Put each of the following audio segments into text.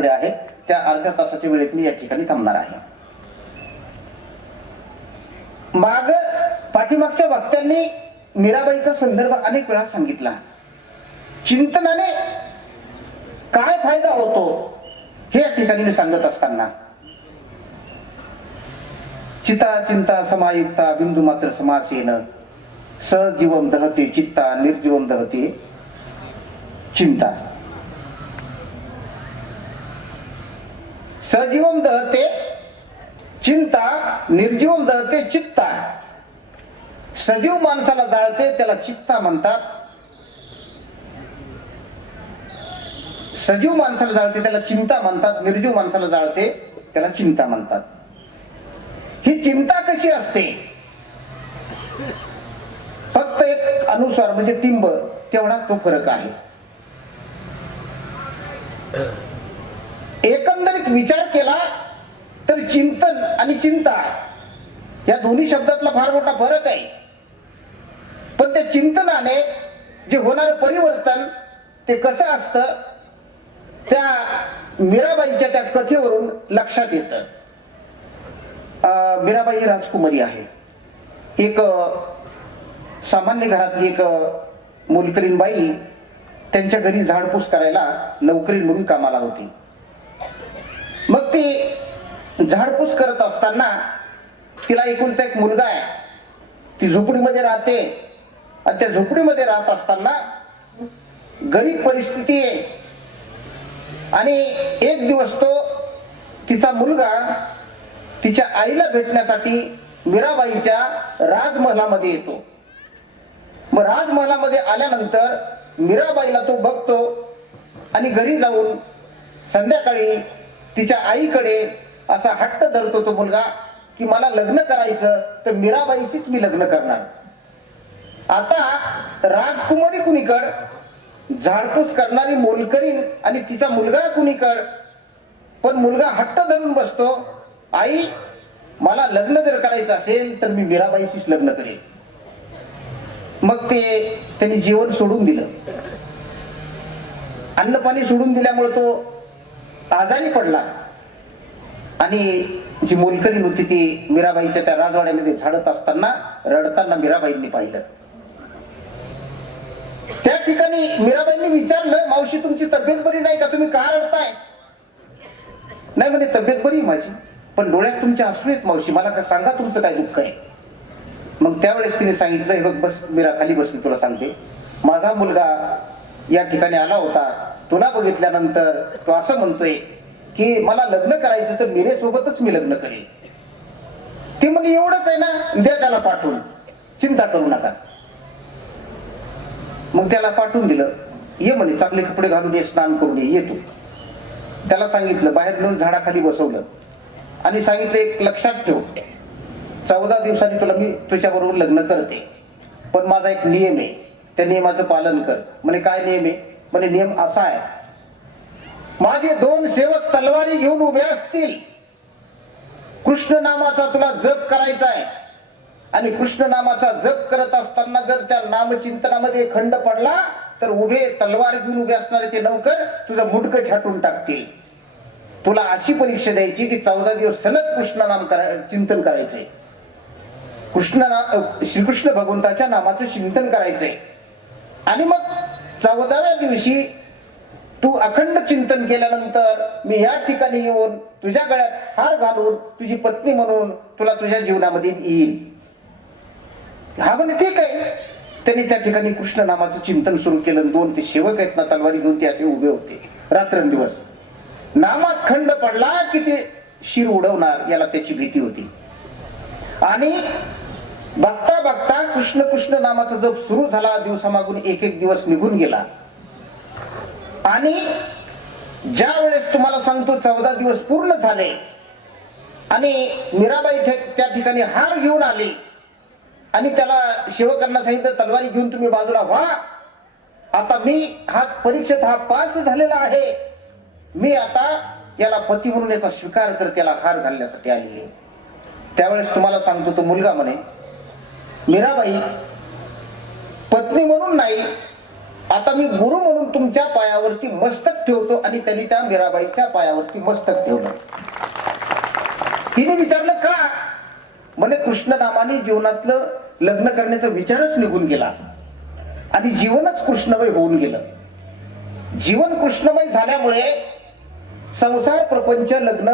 माझ्याकडे आहे, त्या अर्ध्या तासाच्या वेळेत मी या ठिकाणी थांबणार आहे. माग पाठीमागच्या वक्त्यांनी मीराबाईचा संदर्भ अनेक वेळा सांगितला. चिंतनाने काय फायदा होतो हे या ठिकाणी मी सांगत असताना, चिता चिंता समायुक्ता बिंदू मात्र समासेन सजीवम दहते चित्ता निर्जीवम दहते चिंता. सजीवम दहते चिंता निर्जीवम दहते चित्ता. सजीव माणसाला जाळते त्याला चित्ता म्हणतात, सजीव माणसाला जाळते त्याला चिंता म्हणतात, निर्जीव माणसाला जाळते त्याला चिंता म्हणतात. ही चिंता कशी असते? फक्त एक अनुस्वार म्हणजे टिंब तेवढा तो फरक आहे. एकंदरीत विचार केला तर चिंतन आणि चिंता या दोन्ही शब्दातला फार मोठा फरक आहे. पण त्या चिंतनाने जे होणारं परिवर्तन ते कसं असतं त्या मीराबाईच्या त्या कथेवरून लक्षात येतं. मीराबाई ही राजकुमारी आहे. एक सामान्य घरातली एक मोलकरीण बाई त्यांच्या घरी झाडपूस करायला नोकरी म्हणून कामाला होती. मग ती झाडपूस करत असताना तिला एकुलता एक मुलगा आहे. ती झोपडीमध्ये राहते आणि त्या झोपडीमध्ये राहत असताना गरीब परिस्थिती आहे आणि एक दिवस तो तिचा मुलगा तिच्या आईला भेटण्यासाठी मीराबाईच्या राजमहलामध्ये येतो. मग राजमहलामध्ये आल्यानंतर मीराबाईला तो बघतो आणि घरी जाऊन संध्याकाळी तिच्या आईकडे असा हट्ट धरतो तो मुलगा की मला लग्न करायचं तर मीराबाईशीच मी लग्न करणार. आता राजकुमारी कुणीकड, झाडपूस करणारी मोलकरीण आणि तिचा मुलगा कुणीकड. पण मुलगा हट्ट धरून बसतो, आई मला लग्न जर करायचं असेल तर मी मीराबाईशीच लग्न करेन. मग त्यांनी जेवण सोडून दिलं, अन्न पाणी सोडून दिल्यामुळे तो आजारी पडला आणि जी मोलकरीण होती ती मीराबाईच्या त्या राजवाड्यामध्ये झाडत असताना रडताना मीराबाईंनी पाहिलं. त्या ठिकाणी मीराबाईंनी विचारलं, मावशी तुमची तब्येत बरी नाही का, तुम्ही का रडताय? नाही म्हणे तब्येत बरी माझी, पण डोळ्यात तुमच्या अश्रू आहेत मावशी, मला का सांगा तुमचं काय दुःख आहे. मग त्यावेळेस तिने सांगितलं, हे बघ बस मीरा खाली बसली, तुला सांगते, माझा मुलगा या ठिकाणी आला होता, तुला बघितल्यानंतर तो असं म्हणतोय की मला लग्न करायचं तर मीरेसोबतच मी लग्न करेन. ती म्हणजे एवढंच आहे ना, द्या त्याला पाठवून, चिंता करू नका. मग त्याला पाठवून दिलं. ये म्हणे, चांगले कपडे घालून ये, स्नान करून ये तू. त्याला सांगितलं, बाहेर नेऊन झाडाखाली बसवलं आणि सांगितलं, एक लक्षात ठेव, 14 दिवसांनी तुला मी तुझ्या बरोबर लग्न करते, पण माझा एक नियम आहे, त्या नियमाचं पालन कर. म्हणे काय नियम आहे? म्हणे नियम असा आहे, माझे 2 सेवक तलवारी घेऊन उभे असतील, कृष्ण नामाचा तुला जप करायचा आहे आणि कृष्ण नामाचा जप करत असताना जर त्या नामचिंतनामध्ये खंड पडला तर उभे तलवार घेऊन उभे असणारे ते नौकर तुझं मुंडकं छाटून टाकतील. तुला अशी परीक्षा द्यायची की 14 दिवस सलग कृष्ण नाम चिंतन करायचंय, श्रीकृष्ण भगवंताच्या नामाचं चिंतन करायचंय आणि मग 14व्या दिवशी तू अखंड चिंतन केल्यानंतर मी या ठिकाणी येऊन तुझ्या गळ्यात हार घालून तुझी पत्नी म्हणून तुला तुझ्या जीवनामध्ये येईल. हा म्हणे ठीक आहे. त्यांनी त्या ठिकाणी कृष्ण नामाचं चिंतन सुरू केलं. 2 ते सेवक आहेत ना तलवारी घेऊन ते असे उभे होते रात्रंदिवस. नामात खंड पडला की ते शिर उडवणार याला त्याची भीती होती आणि बघता बघता कृष्ण कृष्ण नामाचा जप सुरू झाला. दिवसामागून एक एक दिवस निघून गेला आणि ज्या वेळेस तुम्हाला सांगतो 14 दिवस पूर्ण झाले आणि मीराबाई त्या ठिकाणी हार घेऊन आली आणि त्याला सेवकांना सांगितलं, तलवारी घेऊन तुम्ही बाजूला व्हा, आता मी हा परीक्षेत हा पास झालेला आहे, मी आता याला पती म्हणून याचा स्वीकार करते, त्याला हार घालण्यासाठी आलेली. त्यावेळेस तुम्हाला सांगतो तो मुलगा म्हणे, मीराबाई पत्नी म्हणून नाही आता मी गुरु म्हणून तुमच्या पायावरती मस्तक ठेवतो. आणि त्यांनी त्या मीराबाईच्या पायावरती मस्तक ठेवलं. तिने विचारलं का? म्हणे कृष्ण नामाने जीवनातलं लग्न करण्याचा विचारच निघून गेला आणि जीवनच कृष्णमय होऊन गेलं. जीवन कृष्णमय झाल्यामुळे संसार प्रपंच लग्न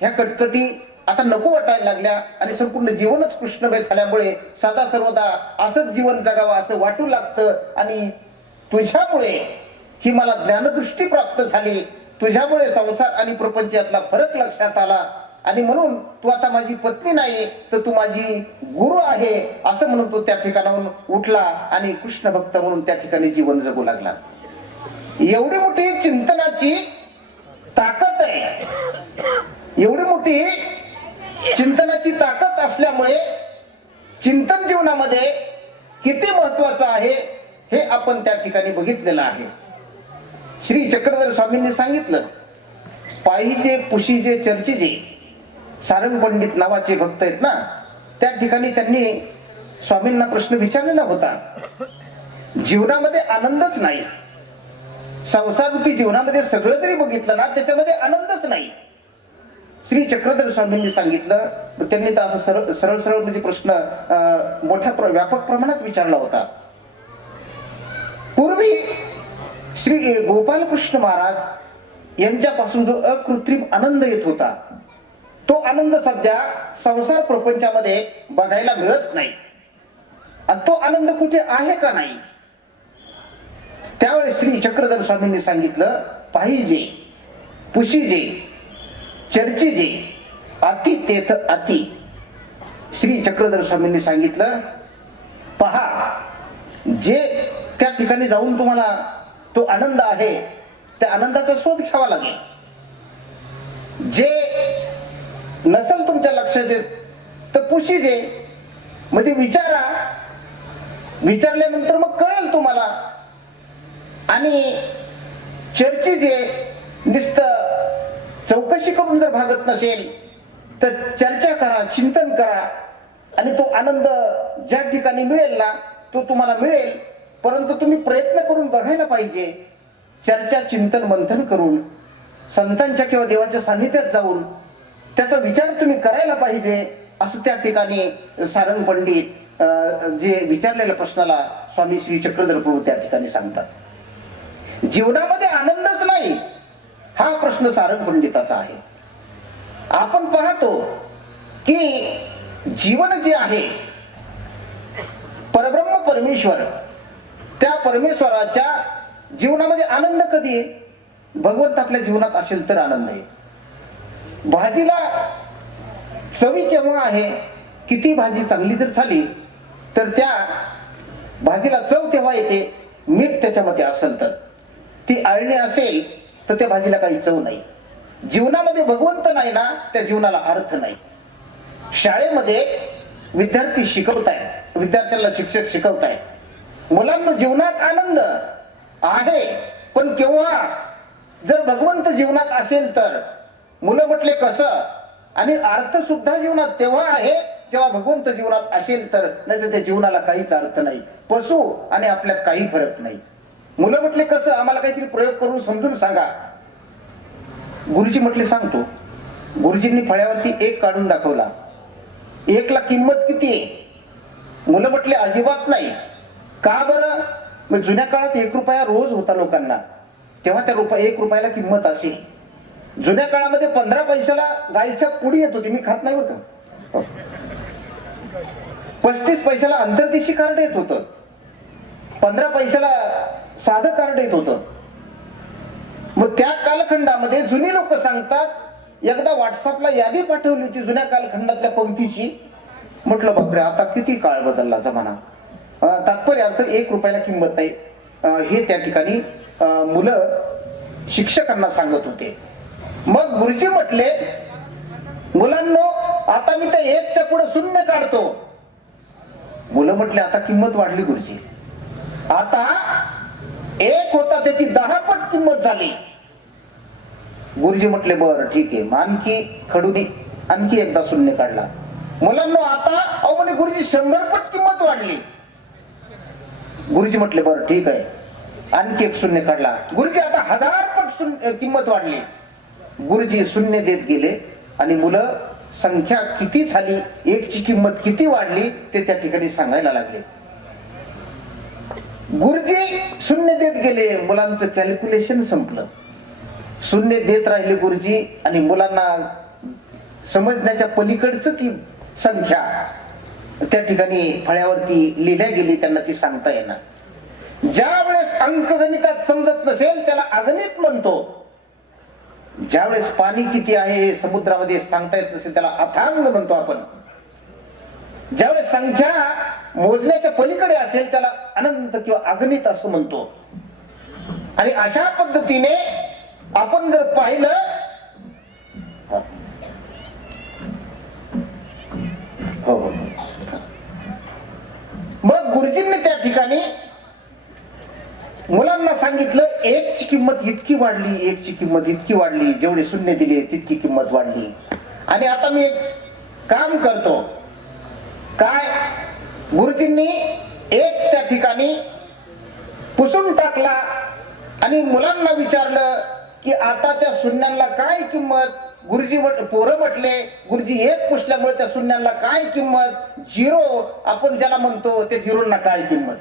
ह्या कटकटी आता नको वाटायला लागल्या आणि संपूर्ण जीवनच कृष्णमय झाल्यामुळे सदा सर्वदा असंच जीवन जगावं असं वाटू लागतं. आणि तुझ्यामुळे ही मला ज्ञानदृष्टी प्राप्त झाली. तुझ्यामुळे संसार आणि प्रपंच यातला फरक लक्षात आला. आणि म्हणून तू आता माझी पत्नी नाही तर तू माझी गुरु आहे असं म्हणून तो त्या ठिकाणाहून उठला आणि कृष्ण भक्त म्हणून त्या ठिकाणी जीवन जगू लागला. एवढी मोठी चिंतनाची ताकद आहे. एवढी मोठी चिंतनाची ताकद असल्यामुळे चिंतन जीवनामध्ये किती महत्वाचं आहे हे आपण त्या ठिकाणी बघितलेलं आहे. श्री चक्रधर स्वामींनी सांगितलं, पाहिजे पुशीजे चर्चीजे सारंग पंडित नावाचे भक्त आहेत ना, त्या ठिकाणी त्यांनी स्वामींना प्रश्न विचारलेला होता. जीवनामध्ये आनंदच नाही, संसारूपी जीवनामध्ये सगळं जरी बघितलं ना त्याच्यामध्ये आनंदच नाही. श्री चक्रधर स्वामींनी सांगितलं, त्यांनी तर असं सरळ सरळ म्हणजे प्रश्न मोठ्या व्यापक प्रमाणात विचारला होता. पूर्वी श्री गोपालकृष्ण महाराज यांच्यापासून जो अकृत्रिम आनंद येत होता तो आनंद सध्या संसार प्रपंचामध्ये बघायला मिळत नाही. आणि तो आनंद कुठे आहे का नाही. त्यावेळेस श्री चक्रधर स्वामींनी सांगितलं, पाहिजे पुशीजे चर्चीजे अति तेथ अति. श्री चक्रधर स्वामींनी सांगितलं, पहा जे त्या ठिकाणी जाऊन तुम्हाला तो आनंद आहे त्या आनंदाचा शोध घ्यावा लागेल. जे नसेल तुमच्या लक्षात येत तर पुशीजे म्हणजे विचारा, विचारल्यानंतर मग कळेल तुम्हाला. आणि चर्चीजे नुसतं चौकशी करून जर भागत नसेल तर चर्चा करा, चिंतन करा आणि तो आनंद ज्या ठिकाणी मिळेल ना तो तुम्हाला मिळेल. परंतु तुम्ही प्रयत्न करून बघायला पाहिजे. चर्चा चिंतन मंथन करून संतांच्या किंवा देवाच्या सान्निध्यात जाऊन त्याचा विचार तुम्ही करायला पाहिजे असं त्या ठिकाणी सारंग पंडित जे विचारलेल्या प्रश्नाला स्वामी श्री चक्रधर प्रभू त्या ठिकाणी सांगतात. जीवनामध्ये आनंदच नाही हा प्रश्न सारंग पंडिताचा आहे. आपण पाहतो की जीवन जे आहे परब्रह्म परमेश्वर, त्या परमेश्वराच्या जीवनामध्ये आनंद कधी आहे. भगवंत आपल्या जीवनात असेल तर आनंद आहे. भाजीला चवी केव्हा आहे, किती भाजी चांगली जर झाली तर त्या भाजीला चव तेव्हा येते मीठ त्याच्यामध्ये असेल तर. ती आळणी असेल तर त्या भाजीला काही चव नाही. जीवनामध्ये भगवंत नाही ना त्या जीवनाला अर्थ नाही. शाळेमध्ये विद्यार्थी शिकवतायत, विद्यार्थ्याला शिक्षक शिकवतायत, मुलांना जीवनात आनंद आहे पण केव्हा जर भगवंत जीवनात असेल तर. मुलं म्हटले कसं. आणि अर्थ सुद्धा जीवनात तेव्हा आहे जेव्हा भगवंत जीवनात असेल तर, नाही तर त्या जीवनाला काहीच अर्थ नाही. पशु आणि आपल्यात काही फरक नाही. मुलं म्हटले कसं, आम्हाला काहीतरी प्रयोग करून समजून सांगा. गुरुजी म्हटले सांगतो. गुरुजींनी फळ्यावरती 1 काढून दाखवला. 1 ला किंमत किती आहे. मुलं म्हटले अजिबात नाही. का बरं. मग जुन्या काळात 1 रुपया रोज होता लोकांना, तेव्हा त्या 1 रुपयाला किंमत असेल. जुन्या काळामध्ये 15 पैशाला गायच्या पुडी येत होती. मी खात नाही बरं का. 35 पैशाला अंतर्देशी कार्ड येत होतं. 15 पैशाला साधं कार्ड येत होतं. मग त्या कालखंडामध्ये जुनी लोक सांगतात, एकदा व्हॉट्सअपला यादी पाठवली होती जुन्या कालखंडातल्या पंक्तीची. म्हटलं बापरे आता किती काळ बदलला जमाना. तात्पर्य अर्थ 1 रुपयाला किंमत नाही हे त्या ठिकाणी मुलं शिक्षकांना सांगत होते. मग गुरुजी म्हटले, मुलांनो आता मी त्या 1 च्या पुढे 0 काढतो. मुलं म्हटले आता किंमत वाढली गुरुजी. आता 1 होता त्याची 10 पट किंमत झाली. गुरुजी म्हटले बरं ठीक आहे. मग आणखी खडूनी आणखी एकदा 0 काढला. मुलांनो आता अहो म्हणे गुरुजी 100 पट किंमत वाढली. गुरुजी म्हटले बरं ठीक आहे. आणखी एक शून्य काढला. गुरुजी आता 1000 पट किंमत वाढली. गुरुजी शून्य देत गेले आणि मुलं संख्या किती झाली, एकची किंमत किती वाढली ते त्या ठिकाणी सांगायला लागले. गुरुजी शून्य देत गेले, मुलांचं कॅल्क्युलेशन संपलं. शून्य देत राहिले गुरुजी आणि मुलांना समजण्याच्या पलीकडचं ती संख्या त्या ठिकाणी फळ्यावरती लिहिल्या गेली, त्यांना ती सांगता येणार. ज्या वेळेस अंकगणितात समजत नसेल त्याला अगणित म्हणतो. ज्यावेळेस पाणी किती आहे हे समुद्रामध्ये सांगता येत नसेल त्याला अथांग म्हणतो आपण. ज्यावेळेस संख्या मोजण्याच्या पलीकडे असेल त्याला अनंत किंवा अगणित असं म्हणतो. आणि अशा पद्धतीने आपण जर पाहिलं मग गुरुजींनी त्या ठिकाणी मुलांना सांगितलं एकची किंमत इतकी वाढली, एकची किंमत इतकी वाढली, जेवढे शून्य दिले तितकी किंमत वाढली. आणि आता मी एक काम करतो. काय? गुरुजींनी एक त्या ठिकाणी पुसून टाकला आणि मुलांना विचारलं की आता त्या शून्यांना काय किंमत. गुरुजी पोरं म्हटले गुरुजी एक पुसल्यामुळे त्या शून्यांना काय किंमत, झिरो आपण ज्याला म्हणतो ते झिरोना काय किंमत.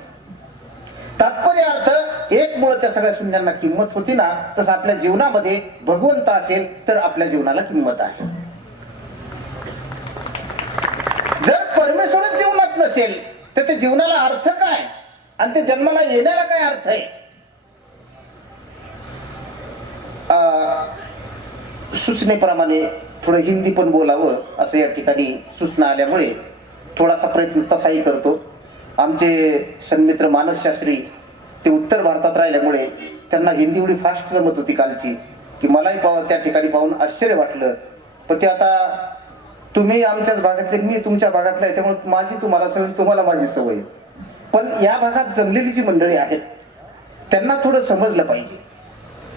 तात्पर्य अर्थ एक मुळे त्या सगळ्या शून्यांना किंमत होती ना, तसं आपल्या जीवनामध्ये भगवंत असेल तर आपल्या जीवनाला किंमत आहे. जर परमेश्वरच जीवनात नसेल तर ते जीवनाला अर्थ काय आणि ते जन्माला येण्याला काय अर्थ आहे. सूचनेप्रमाणे थोडं हिंदी पण बोलावं असं या ठिकाणी सूचना आल्यामुळे थोडासा प्रयत्न तसाही करतो. आमचे सन्मित्र मानस शास्त्री ते उत्तर भारतात राहिल्यामुळे त्यांना हिंदी एवढी फास्ट जमत होती कालची की मलाही त्या ठिकाणी पाहून आश्चर्य वाटलं. पण ते आता तुम्ही आमच्याच भागातले, मी तुमच्या भागातला आहे, त्यामुळे माझी तुम्हाला सवय, तुम्हाला माझी सवय. पण या भागात जमलेली जी मंडळी आहेत त्यांना थोडं समजलं पाहिजे.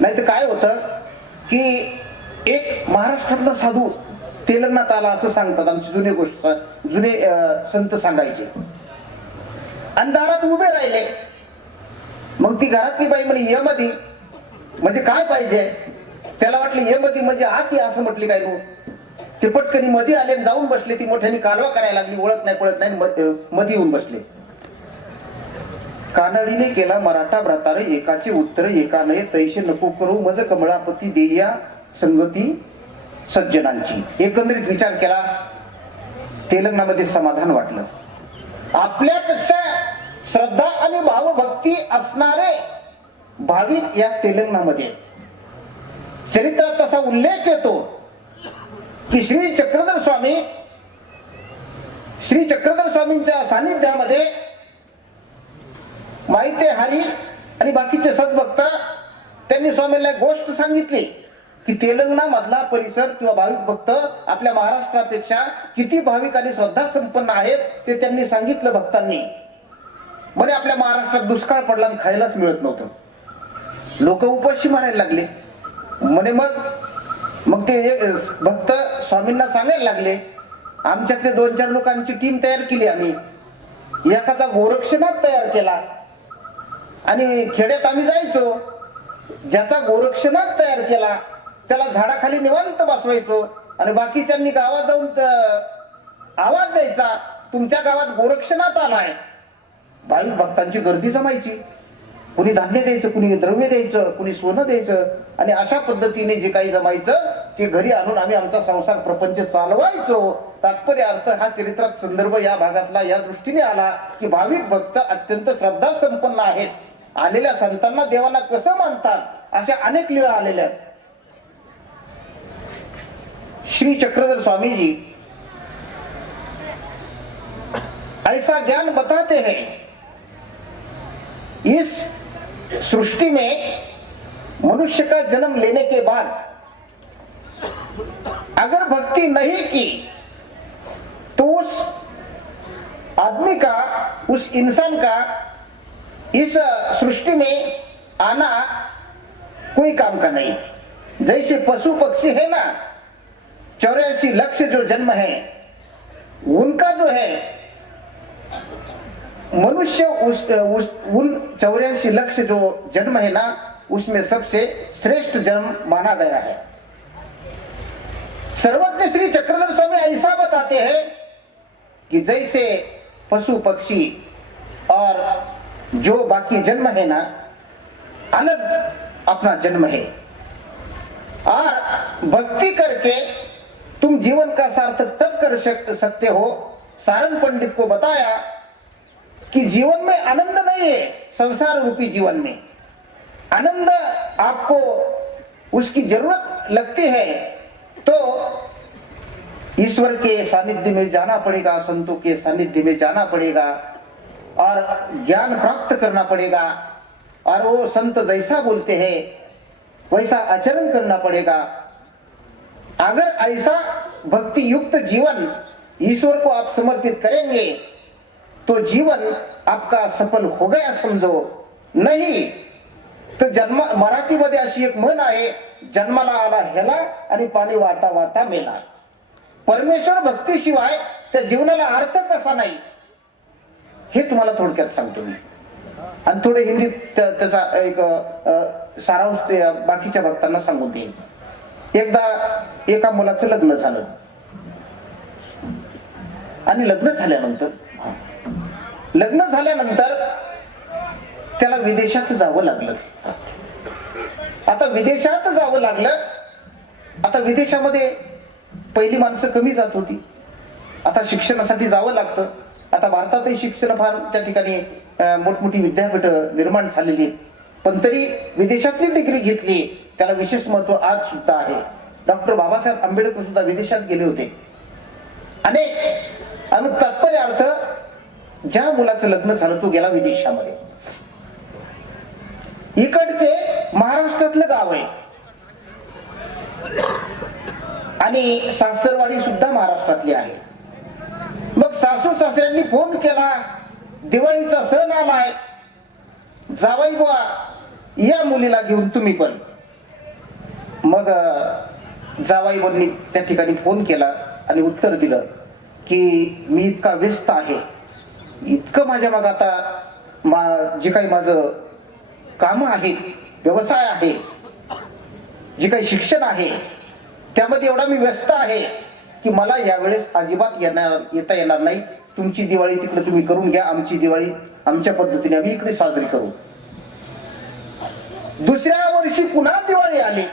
नाही तर काय होतं की एक महाराष्ट्रातला साधू तेलंगणात आला असं सांगतात आमची जुने गोष्ट, जुने संत सांगायचे. अंधारात उभे राहिले. मग ती घरातली बाई म्हणे ये मध्ये, म्हणजे काय पाहिजे. त्याला वाटलं ये मध्ये म्हणजे आत या असं म्हटली काय. ते पटकनी मध्ये आले, जाऊन बसले. ती मोठ्याने कालवा करायला लागली, ओळख नाही पळत नाही, मध्ये येऊन बसले. कानडीने केला मराठा भ्रातारे एकाचे उत्तर एका नये, तैसे नको करू मज कमळापती देया संगती सज्जनांची. एकंदरीत विचार केला, तेलंगणामध्ये समाधान वाटलं. आपल्यापेक्षा श्रद्धा आणि भावभक्ती असणारे भाविक या तेलंगणामध्ये. चरित्रात तसा उल्लेख येतो की श्री चक्रधर स्वामींच्या सानिध्यामध्ये माहिती हरी आणि बाकीचे सद्भक्त त्यांनी स्वामीला गोष्ट सांगितली की तेलंगणा मधला परिसर किंवा भाविक भक्त आपल्या महाराष्ट्रापेक्षा किती भाविक आणि श्रद्धा संपन्न आहेत ते त्यांनी सांगितलं भक्तांनी. म्हणे आपल्या महाराष्ट्रात दुष्काळ पडला आणि खायलाच मिळत नव्हतं, लोक उपाशी मारायला लागले. म्हणे मग ते भक्त स्वामींना सांगायला लागले, आमच्यातले 2-4 लोकांची टीम तयार केली आम्ही, एखादा गोरक्षनाथ तयार केला आणि खेड्यात आम्ही जायचो. ज्याचा गोरक्षनाथ तयार केला त्याला झाडाखाली निवांत बसवायचो आणि बाकीच्यांनी गावात जाऊन आवाज द्यायचा, तुमच्या गावात गोरक्षनाथ आलाय. भाविक भक्तांची गर्दी जमायची. कुणी धान्य द्यायचं, कुणी द्रव्य द्यायचं, कुणी सोनं द्यायचं आणि अशा पद्धतीने जे काही जमायचं ते घरी आणून आम्ही आमचा संसार प्रपंच चालवायचो. तात्पर्य अर्थ हा चरित्रात संदर्भ या भागातला या दृष्टीने आला की भाविक भक्त अत्यंत श्रद्धा संपन्न आहेत. आलेल्या संतांना देवांना कसं मानतात अशा अनेक लीळा आलेल्या. श्री चक्रधर स्वामी जी ऐसा ज्ञान बताते हैं, इस सृष्टि में मनुष्य का जन्म लेने के बाद अगर भक्ति नहीं की तो उस आदमी का, उस इंसान का इस सृष्टि में आना कोई काम का नहीं. जैसे पशु पक्षी है ना, 84 लाख जो जन्म है उनका जो है मनुष्य उन 84 लक्ष जो जन्म है ना, उसमें सबसे श्रेष्ठ जन्म माना गया है। सर्वज्ञ श्री चक्रधर स्वामी ऐसा बताते हैं कि जैसे पशु पक्षी और जो बाकी जन्म है ना, अलग अपना जन्म है, और भक्ति करके तुम जीवन का सार्थक तब कर सकते हो। सारंग पंडित को बताया कि जीवन में आनंद नहीं है, संसार रूपी जीवन में आनंद आपको उसकी जरूरत लगती है तो ईश्वर के सानिध्य में जाना पड़ेगा, संतों के सानिध्य में जाना पड़ेगा और ज्ञान प्राप्त करना पड़ेगा, और वो संत जैसा बोलते हैं वैसा आचरण करना पड़ेगा। अगर ऐसा भक्ति युक्त जीवन ईश्वर को आप समर्पित करेंगे तो जीवन आपका सफल हो गया समझो। नहीं तर जन्म, मराठीमध्ये अशी एक म्हण आहे, जन्माला आला हेला आणि पाणी वाटा वाटा मेला। परमेश्वर भक्तीशिवाय त्या जीवनाला अर्थ कसा नाही हे तुम्हाला थोडक्यात सांगतो मी, आणि थोडे हिंदीत त्याचा एक सारांश बाकीच्या भक्तांना सांगून देईन। एकदा एका मुलाचं लग्न झालं आणि लग्न झाल्यानंतर त्याला विदेशात जावं लागलं। आता विदेशात जावं लागलं, आता विदेशामध्ये पहिली माणसं कमी जात होती, आता शिक्षणासाठी जावं लागतं। आता भारतातही शिक्षण फार त्या ठिकाणी मोठमोठी विद्यापीठ निर्माण झालेली, पण तरी विदेशातली डिग्री घेतली त्याला विशेष महत्व आज सुद्धा आहे। डॉक्टर बाबासाहेब आंबेडकर सुद्धा विदेशात गेले होते। आणि तात्पर्य अर्थ, ज्या मुलाचं लग्न झालं तो गेला विदेशामध्ये, इकडचे महाराष्ट्रातलं गाव आहे आणि सासरवाडी सुद्धा महाराष्ट्रातली आहे। मग सासू सासऱ्यांनी फोन केला, दिवाळीचा सण आलाय, जावाई बुवा या मुलीला घेऊन तुम्ही पण। मग जावाई बुवांनी त्या ठिकाणी फोन केला आणि उत्तर दिलं की मी इतका व्यस्त आहे, इतकं माझ्या मग आता जे काही माझं काम आहे, व्यवसाय आहे, जे काही शिक्षण आहे त्यामध्ये एवढा मी व्यस्त आहे की मला यावेळेस अजिबात येता येणार नाही। तुमची दिवाळी तिकडे तुम्ही करून घ्या, आमची दिवाळी आमच्या पद्धतीने आम्ही इकडे साजरी करू। दुसऱ्या वर्षी पुन्हा दिवाळी आली,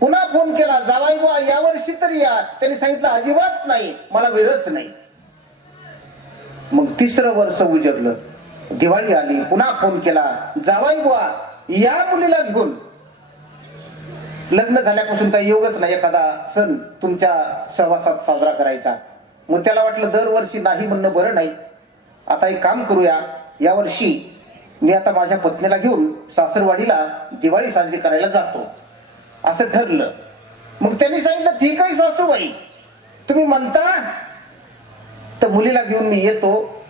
पुन्हा फोन केला, जावाई बुवा या वर्षी तरी या। त्यांनी सांगितलं अजिबात नाही, मला वेळच नाही। मग तिसरं वर्ष उजडलं, दिवाळी आली, पुन्हा फोन केला, जावाई बुवा या मुलीला घेऊन। लग्न झाल्यापासून काही योगच नाही एखादा सण तुमच्या सहवासात साजरा करायचा। मग त्याला वाटलं दरवर्षी नाही म्हणणं बरं नाही, आता एक काम करूया, या वर्षी मी आता माझ्या पत्नीला घेऊन सासरवाडीला दिवाळी साजरी करायला जातो असं ठरलं। मग त्यांनी सांगितलं ठीक आहे सासूबाई, तुम्ही म्हणता तर मुलीला घेऊन मी येतो,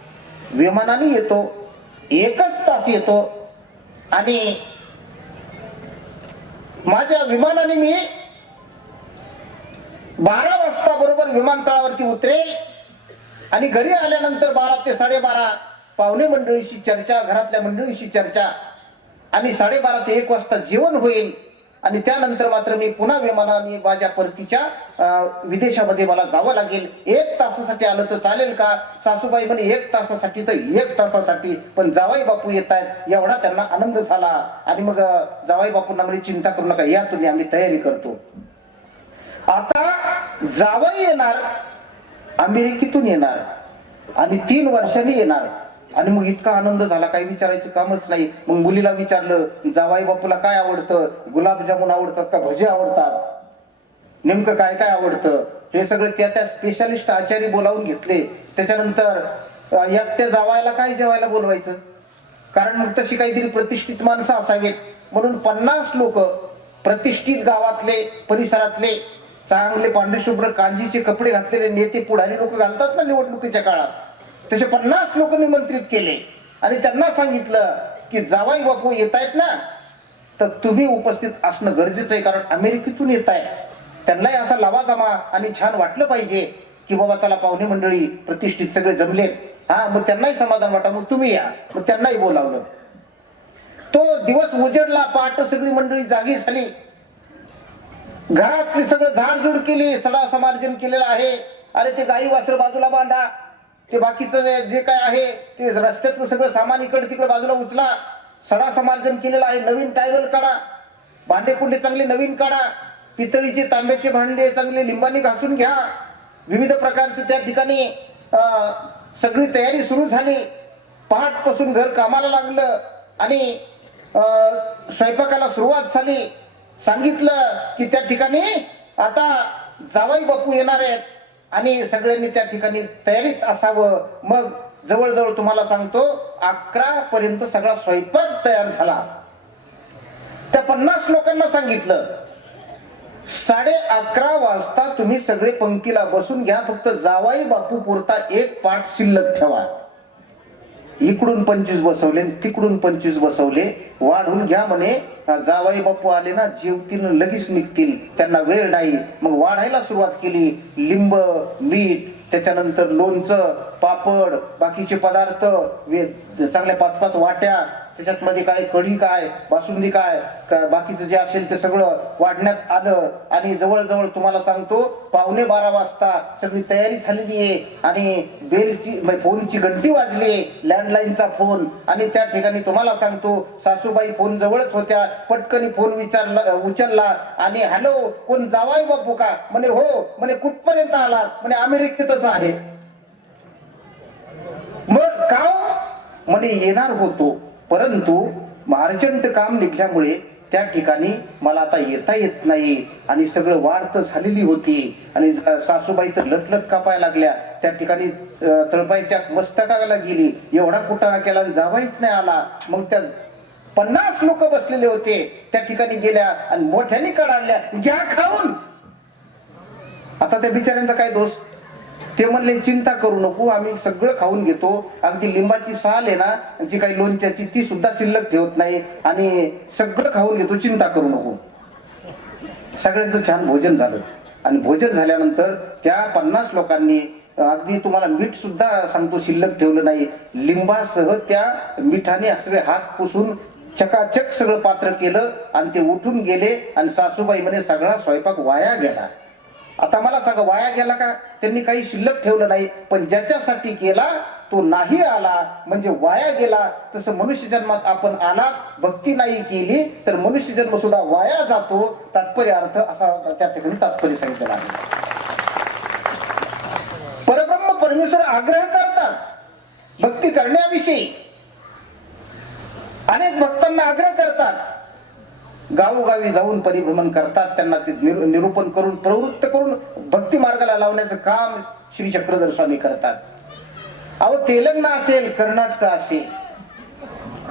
विमानाने येतो, 1 तास येतो आणि माझ्या विमानाने मी 12 वाजता बरोबर विमानतळावरती उतरेल आणि घरी आल्यानंतर 12 ते 12:30 पाहुणे मंडळीशी चर्चा, घरातल्या मंडळीशी चर्चा, आणि 12:30 ते 1 वाजता जेवण होईल, आणि त्यानंतर मात्र मी पुन्हा विमानाने माझ्या परतीच्या विदेशामध्ये मला जावं लागेल। 1 तासासाठी आलं तर चालेल का? सासूबाई म्हणे 1 तासासाठी तर 1 तासासाठी, पण जावाई बापू येत आहेत, एवढा त्यांना आनंद झाला। आणि मग जावाई बापूंना म्हणे चिंता करू नका, या तुम्ही, आम्ही तयारी करतो। आता जावाई येणार, अमेरिकेतून येणार आणि 3 वर्षांनी येणार, आणि मग इतका आनंद झाला काही विचारायचं कामच नाही। मग मुलीला विचारलं, जावाई बापूला काय आवडतं, गुलाबजामुन आवडतात का भजी आवडतात, नेमकं काय काय आवडतं, हे सगळे त्या स्पेशालिस्ट आचार्य बोलावून घेतले। त्याच्यानंतर एकट्या जावायला काय जेवायला बोलवायचं, कारण मग तशी काहीतरी प्रतिष्ठित माणसं असावेत, म्हणून 50 लोक प्रतिष्ठित गावातले, परिसरातले, चांगले पांढरेशुभ्र कांजीचे कपडे घातलेले नेते पुढारी लोक घालतात ना निवडणुकीच्या काळात, तसे 50 लोक निमंत्रित केले आणि त्यांना सांगितलं की जावाई बापू येत आहेत ना, तर तुम्ही उपस्थित असणं गरजेचं आहे, कारण अमेरिकेतून येत आहे, त्यांनाही असा लवाजमा आणि छान वाटलं पाहिजे की बाबा चला पाहुणे मंडळी प्रतिष्ठित सगळे जमले। हा, मग त्यांनाही समाधान वाटा, मग तुम्ही या. मग त्यांनाही बोलावलं. तो दिवस उजडला, पहाट सगळी मंडळी जागी झाली. घरातली सगळं झाडझूड केली, सडा समार्जन केलेलं आहे. अरे ते गाई वासर बाजूला बांधा, ते बाकीचं जे काय आहे ते रस्त्यातलं सगळं सामान इकडे तिकडे बाजूला उचला. सडा समार्जन केलेलं आहे. नवीन टायवल काढा, भांडे कुंडे चांगले नवीन काढा, पितळीचे तांब्याचे भांडे चांगले लिंबाने घासून घ्या. विविध प्रकारचे त्या ठिकाणी सगळी तयारी सुरू झाली. पहाटपासून घर कामाला लागलं आणि स्वयंपाकाला सुरुवात झाली. सांगितलं की त्या ठिकाणी आता जावई बापू येणार आहेत आणि सगळ्यांनी त्या ठिकाणी तयारीत असावं. मग जवळजवळ तुम्हाला सांगतो 11 पर्यंत सगळा स्वयंपाक तयार झाला. त्या 50 लोकांना सांगितलं 11:30 वाजता तुम्ही सगळे पंक्तीला बसून घ्या, फक्त जावाई बापू पुरता एक पाठ शिल्लक ठेवा. इकडून 25 बसवले, तिकडून 25 बसवले. वाढून घ्या म्हणे, जावाई बापू आले ना जेवतील लगेच निघतील, त्यांना वेळ नाही. मग वाढायला सुरुवात केली. लिंब, मीठ, त्याच्यानंतर लोणचं, पापड, बाकीचे पदार्थ, चांगल्या 5-5 वाट्या, त्याच्यात मध्ये काय कढी, काय बासुंदी, काय बाकीचं जे असेल ते सगळं वाढण्यात आलं. आणि जवळजवळ तुम्हाला सांगतो 11:15 वाजता सगळी तयारी झालेली आहे. आणि बेलची फोनची घंटी वाजली, लँडलाईनचा फोन. आणि त्या ठिकाणी तुम्हाला सांगतो सासूबाई फोन जवळच होत्या. पटकनी फोन उचलला आणि हॅलो, कोण जावाई बापू का? म्हणे हो. म्हणे कुठपर्यंत आलात? म्हणे अमेरिकेतच आहे. मग का? म्हणे येणार होतो, परंतु अर्जंट काम निघल्यामुळे त्या ठिकाणी मला आता येता येत नाही. आणि सगळं वाढ तर झालेली होती. आणि सासूबाई तर लटलट कापायला लागल्या. त्या ठिकाणी तळपायच्या मस्तकाला गेली. एवढा कुटाणा केला, जावाईच नाही आला. मग त्या 50 लोक बसलेले होते त्या ठिकाणी गेल्या आणि मोठ्याने काढल्या, घ्या खाऊन. आता त्या बिचाऱ्यांचा काय दोष? ते म्हणले चिंता करू नको, आम्ही सगळं खाऊन घेतो. अगदी लिंबाची साल आहे ना, जी काही लोणच्याची, ती सुद्धा शिल्लक ठेवत नाही आणि सगळं खाऊन घेतो, चिंता करू नको. सगळ्यांचं छान भोजन झालं. आणि भोजन झाल्यानंतर त्या 50 लोकांनी अगदी तुम्हाला मीठ सुद्धा सांगतो शिल्लक ठेवलं नाही. लिंबासह त्या मिठाने सगळे हात पुसून चकाचक सगळं पात्र केलं आणि ते उठून गेले. आणि सासूबाई म्हणे सगळा स्वयंपाक वाया गेला. आता मला सांगा, वाया गेला का? त्यांनी काही शिल्लक ठेवलं नाही, पण ज्याच्यासाठी केला तो नाही आला म्हणजे वाया गेला. तसं मनुष्य जन्मात आपण आला, भक्ती नाही केली तर मनुष्य जन्म सुद्धा वाया जातो. तात्पर्य अर्थ असा त्या ठिकाणी तात्पर्य सांगितलं आहे. परब्रह्म परमेश्वर आग्रह करतात भक्ती करण्याविषयी. अनेक भक्तांना आग्रह करतात, गावोगावी जाऊन परिभ्रमण करतात, त्यांना ते निरूपण करून प्रवृत्त करून भक्ती मार्गाला लावण्याचं काम श्री चक्रधर स्वामी करतात. अहो, तेलंगणा असेल, कर्नाटक असेल,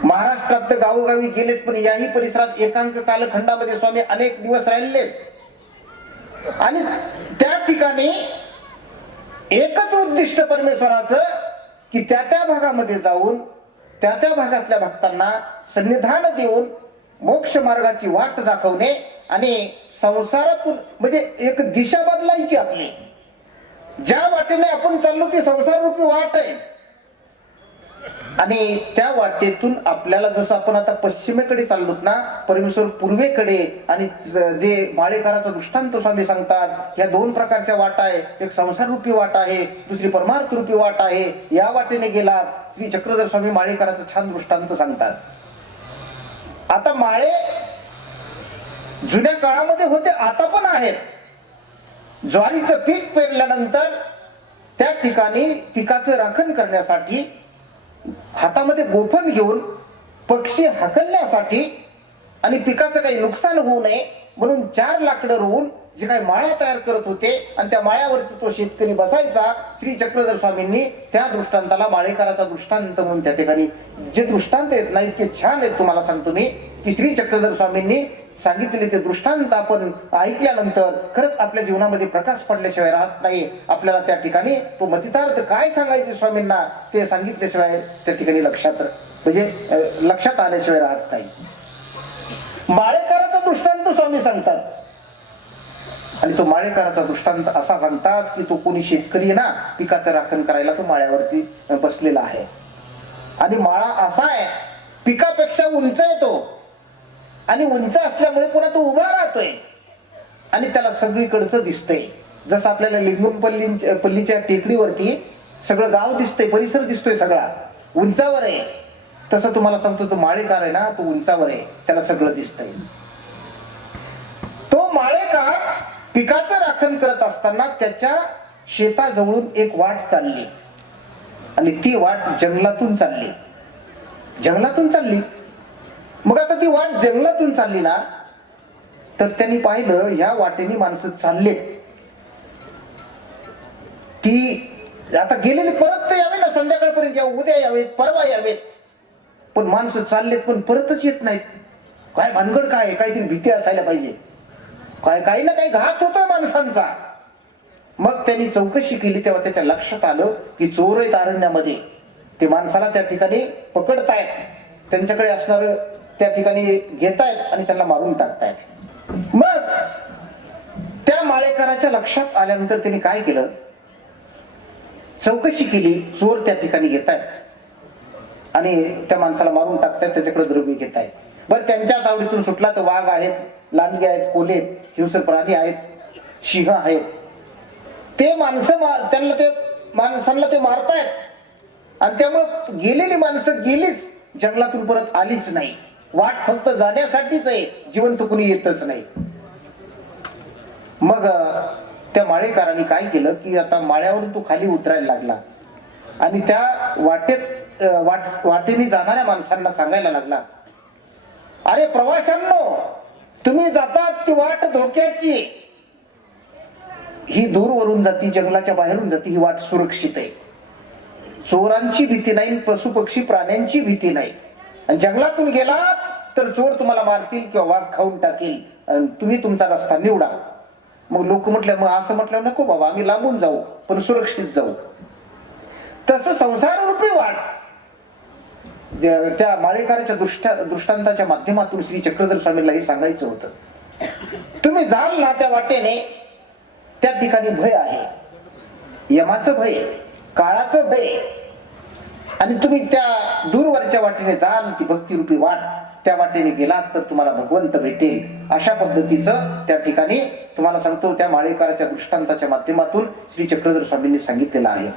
महाराष्ट्रात तर गावोगावी गेलेच, पण याही परिसरात एकांक कालखंडामध्ये स्वामी अनेक दिवस राहिलेले. आणि त्या ठिकाणी एकच उद्दिष्ट परमेश्वराचं की त्या त्या भागामध्ये जाऊन त्या त्या भागातल्या भक्तांना सन्निधान देऊन मोक्ष मार्गाची वाट दाखवणे आणि संसारातून म्हणजे एक दिशा बदलायची आपली. ज्या वाटेने आपण चाललो ती संसार रूपी वाट आहे. आणि त्या वाटेतून आपल्याला जसं आपण आता पश्चिमेकडे चाललोत ना, परमेश्वर पूर्वेकडे. आणि जे माळेकराचा दृष्टांत स्वामी सांगतात, ह्या 2 प्रकारच्या वाटा आहे. एक संसार रूपी वाट आहे, दुसरी परमार्थ रूपी वाट आहे. या वाटेने गेला श्री चक्रधर स्वामी माळेकराचा छान दृष्टांत सांगतात. आता माळे जुन्या काळामध्ये होते, आता पण आहेत. ज्वारीचं पीक पेरल्यानंतर त्या ठिकाणी पिकाचं राखण करण्यासाठी हातामध्ये गोफण घेऊन पक्षी हाकलण्यासाठी आणि पिकाचं काही नुकसान होऊ नये म्हणून 4 लाकडं रोवून जे काही माळा तयार करत होते आणि त्या माळ्यावरती तो शेतकरी बसायचा. श्री चक्रधर स्वामींनी त्या दृष्टांताला माळेकराचा दृष्टांत म्हणून त्या ठिकाणी जे दृष्टांत आहेत ना, इतके छान आहेत. तुम्हाला सांगतो मी की श्री चक्रधर स्वामींनी सांगितलेले ते दृष्टांत आपण ऐकल्यानंतर खरंच आपल्या जीवनामध्ये प्रकाश पडल्याशिवाय राहत नाही. आपल्याला त्या ठिकाणी तो मतितार्थ काय सांगायचे स्वामींना ते सांगितल्याशिवाय त्या ठिकाणी लक्षात आल्याशिवाय राहत नाही. माळेकराचा दृष्टांत स्वामी सांगतात. आणि तो माळेकराचा दृष्टांत असा सांगतात की तो कोणी शेतकरी आहे ना, पिकाचं राखण करायला तो माळ्यावरती बसलेला आहे. आणि माळा असा आहे, पिकापेक्षा उंच येतो आणि उंच असल्यामुळे पुन्हा तो उभा राहतोय आणि त्याला सगळीकडचं दिसतंय. जसं आपल्याला लिंगून पल्लीच्या टेकडीवरती सगळं गाव दिसतंय, परिसर दिसतोय, सगळा उंचावर आहे. तसं तुम्हाला सांगतो, तो माळेकार आहे ना, तो उंचावर आहे, त्याला सगळं दिसतंय. तो माळेकार पिकाचं राखण करत असताना त्याच्या शेताजवळून एक वाट चालली आणि ती वाट जंगलातून चालली. मग आता ती वाट जंगलातून चालली ना, तर त्यांनी पाहिलं ह्या वाटेने माणसं चालले. ती आता गेलेली परत तर यावे ना, संध्याकाळपर्यंत यावं, उद्या यावेत, परवा यावेत, पण माणसं चाललेत पण परतच येत नाहीत. काय भानगड, काय काहीतरी भीती असायला पाहिजे, काय काही ना काही घात होतो माणसांचा. मग त्यांनी चौकशी केली तेव्हा त्याच्या लक्षात आलं की चोर आहेत अरण्यामध्ये, ते माणसाला त्या ठिकाणी पकडतायत, त्यांच्याकडे असणार त्या ठिकाणी घेतायत आणि त्यांना मारून टाकतायत. मग त्या माळेकराच्या लक्षात आल्यानंतर त्यांनी काय केलं, चौकशी केली. चोर त्या ठिकाणी घेतायत आणि त्या माणसाला मारून टाकतायत, त्याच्याकडे द्रव्य घेतायत. बरं, त्यांच्या तावडीतून सुटला तर वाघ आहेत, लांडगे आहेत, कोल्हे आहेत, हिंस्र प्राणी आहेत, सिंह आहेत. ते माणसांना ते मारतायत आणि त्यामुळे गेलेली माणसं गेलीच, जंगलातून परत आलीच नाही. वाट फक्त जाण्यासाठीच आहे, जिवंत कुणी येतच नाही. मग त्या माळेकरांनी काय केलं की आता माळ्यावरून तो खाली उतरायला लागला आणि त्या वाटेने जाणाऱ्या माणसांना सांगायला लागला, अरे प्रवाशांनो, तुम्ही जातात ती वाट धोक्याची, ही दूरवरून जाती, जंगलाच्या बाहेरून जाती, ही वाट सुरक्षित आहे. चोरांची भीती नाही, पशु पक्षी प्राण्यांची भीती नाही. आणि जंगलातून गेलात तर चोर तुम्हाला मारतील किंवा वाघ खाऊन टाकील, तुम्ही तुमचा रस्ता निवडा. मग लोक म्हटलं, मग असं म्हटलं नको बाबा, आम्ही लांबून जाऊ पण सुरक्षित जाऊ. तसं संसार रूपी वाट त्या माळेकराच्या दृष्टांताच्या माध्यमातून श्री चक्रधर स्वामींना हे सांगायचं होतं. तुम्ही जाल ना त्या वाटेने, त्या ठिकाणी भय आहे, यमाचं भय, काळाचं भय, आणि तुम्ही त्या दूरवरच्या वाटेने जाल, ती भक्तिरूपी वाट, त्या वाटेने गेलात तर तुम्हाला भगवंत भेटेल. अशा पद्धतीचं त्या ठिकाणी तुम्हाला सांगतो त्या माळेकराच्या दृष्टांताच्या माध्यमातून श्री चक्रधर स्वामींनी सांगितलेलं आहे.